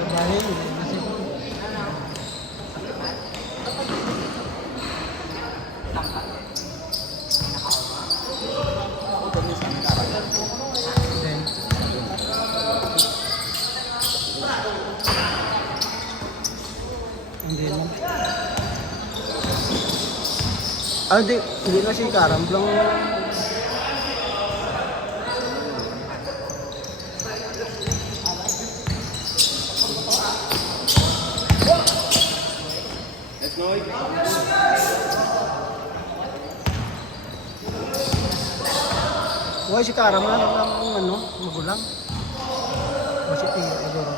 Bahil. Hindi mo. Hindi na si Karam lang. Why si Karam lang ano, magulang. Kasi tingin adoro.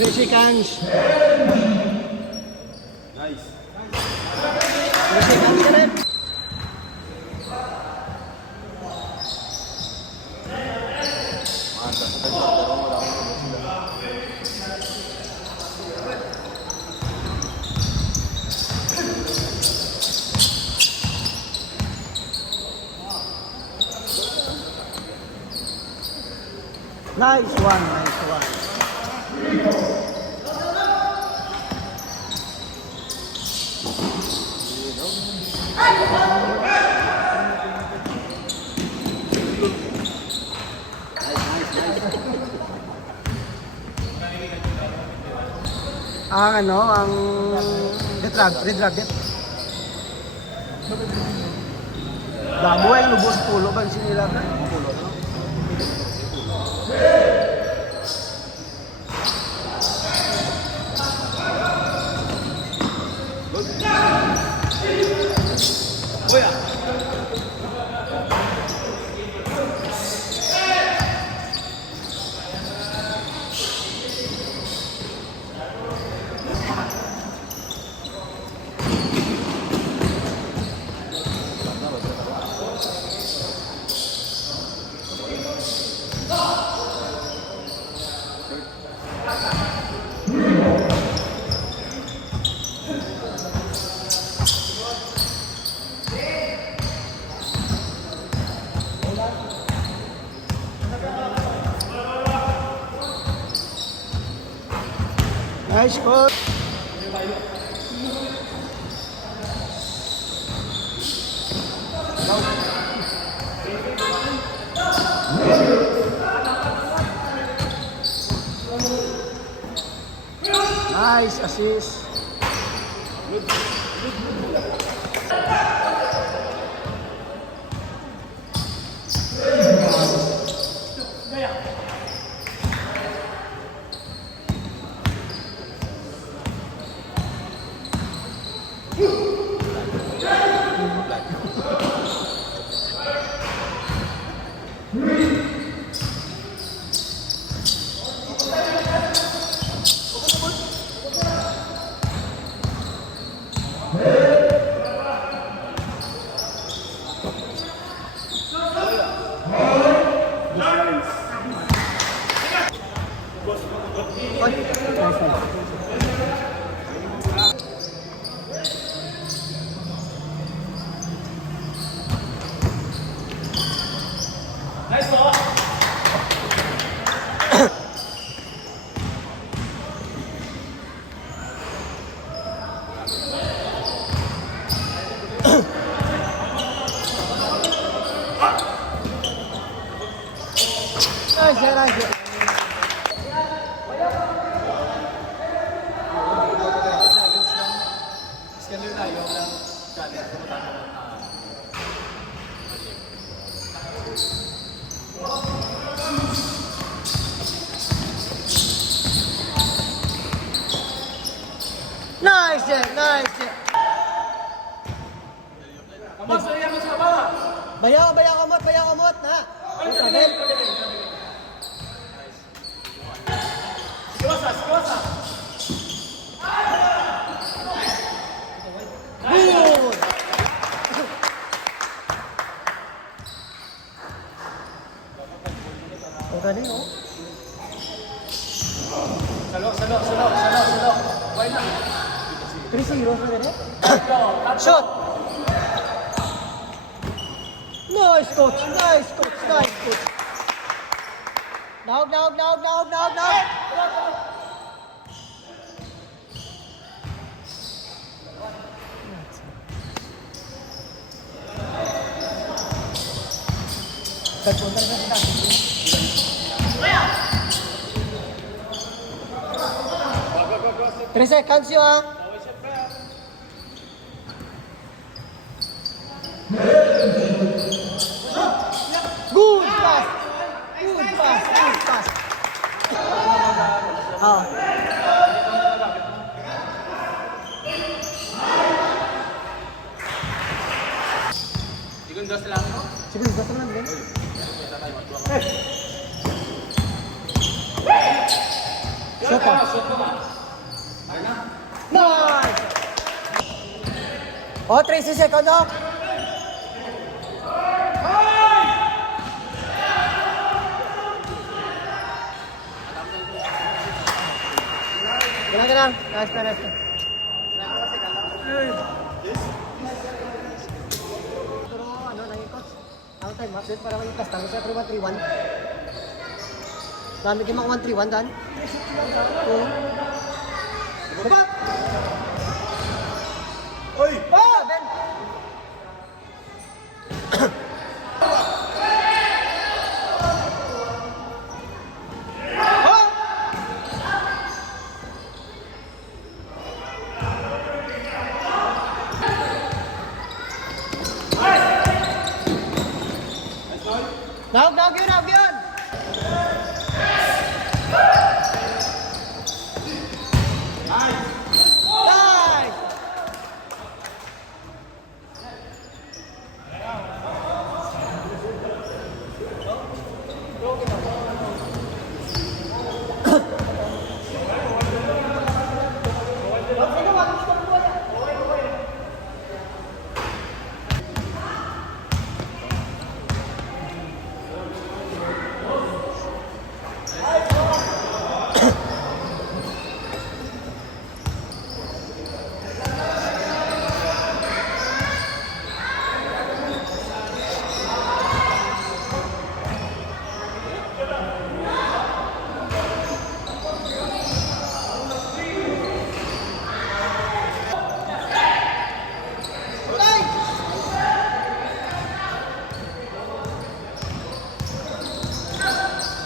Three seconds. Nice. 3 seconds ka rin. Nice one, nice one. Ang red rabbit. Damo ay lubos pulo ba sinila ka? Pulo no? Nice shot. Nice assist. Nice, nice. Mas, saya mo sa bala. Bayaw kamot, ha? Siwasa. galing, oh. Salo. Why not? 3-0 na galing. Tatlo. Shot! Nice, coach! Nice, coach! Nice, coach! Nahog! Punta na sila. 3 seconds yun, ah. Good pass! Oh. Segundos lang. Sige, gusto mo lang. Shot, ah. Nice! Oh, 30 seconds, oh. Ganang. Nice na. Pero ano, naging coach. Ang time, update para maging cast. Tapos sa 3-1-3-1. Dami kayo mga 1-3-1, Dan. Oo. Baba! Oy! Oh! Ben! Nahog yun! Nice!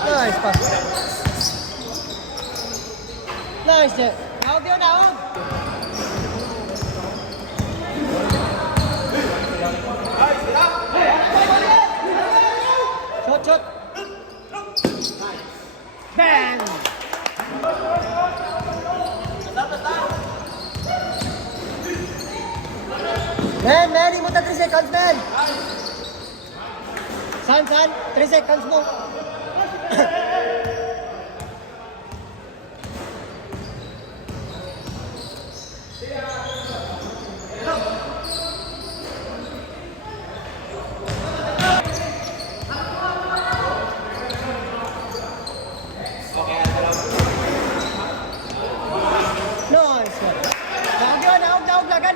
Nice pass. Nice, Jet. Nahog. Shot. Bang! Man, hindi mo 3 seconds, man. San, 3 seconds mo. Nice. Nahog, dagan.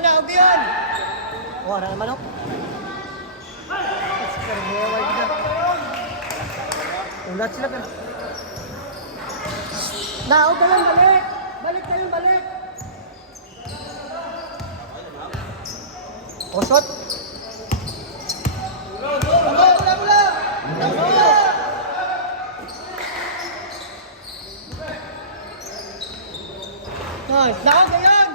Nahog yun! Wala naman, oh. Ulat sila, pero... Nahog ka lang, balik! O, shot! Bola! Nice! Nahog ka yan!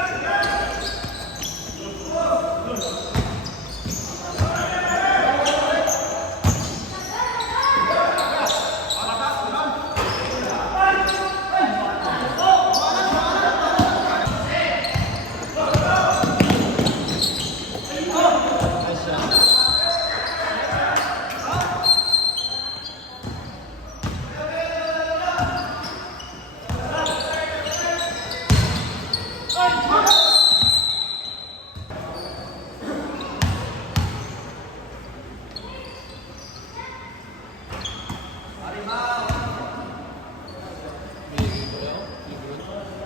Nice shot.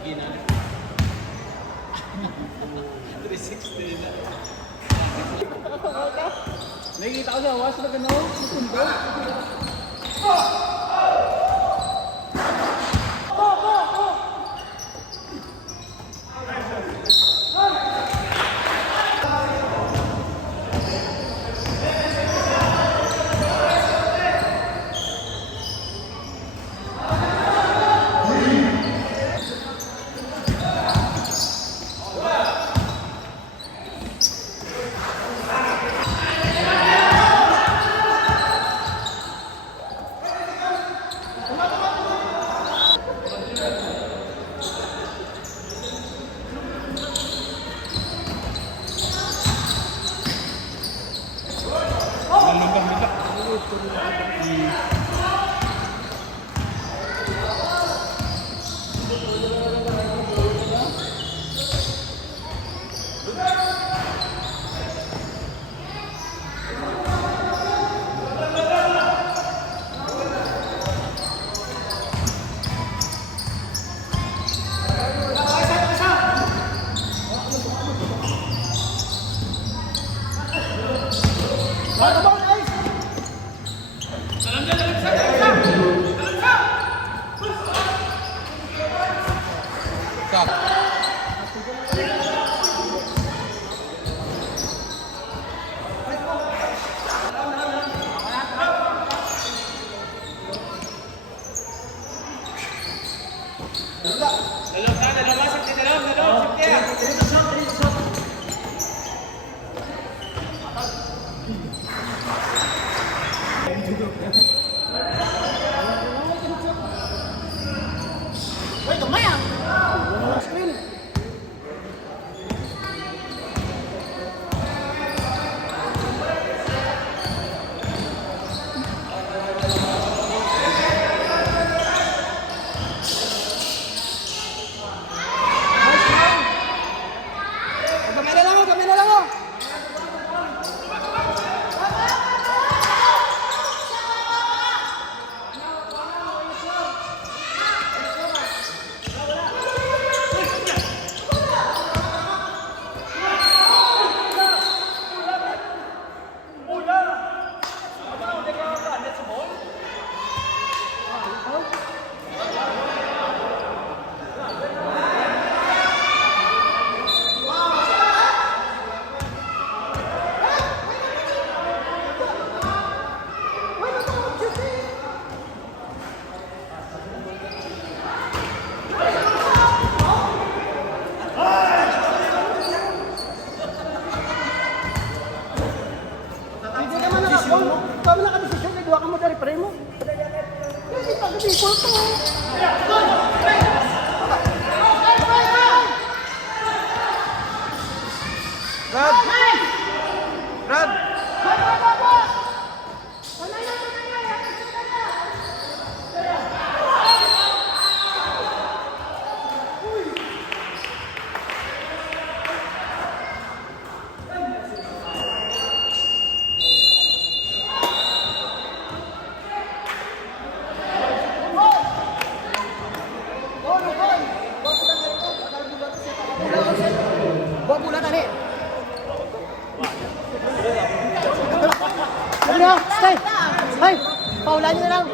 Gina. 360 na. Nakikita ko sa awas na gano'n. Susundo. Uy, gamay ah! Screen! Gamay na lang oh! Kami na ka-desisyon, nagawa ka mo dari pre mo. Hindi pa, default mo. Brad! Brad! Bola tadi. Ano? Stay! Hay! Paulan nyo na lang!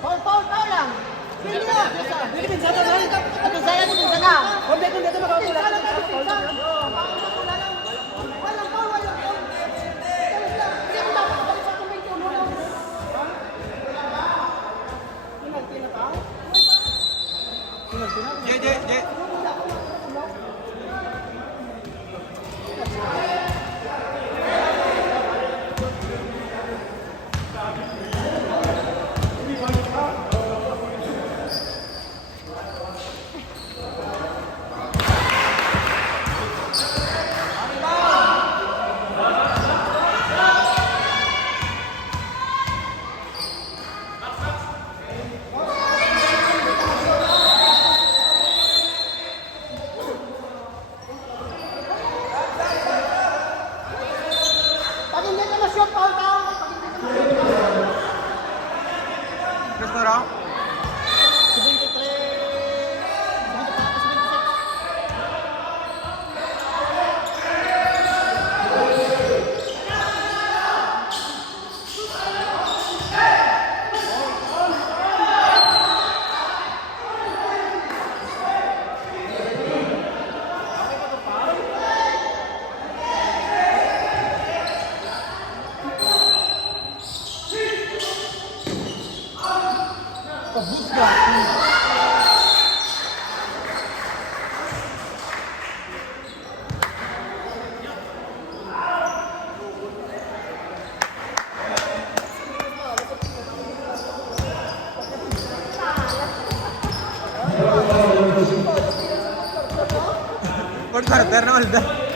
Paul lang! Pili nyo! Pili pinsa ka lang! At saya nyo pinsa ka! Huwag dito makakula! Walang J. Pag hindi ka na-shoot, foul ka. Pag hindi ka na-shoot. Gusto raw? 40 na,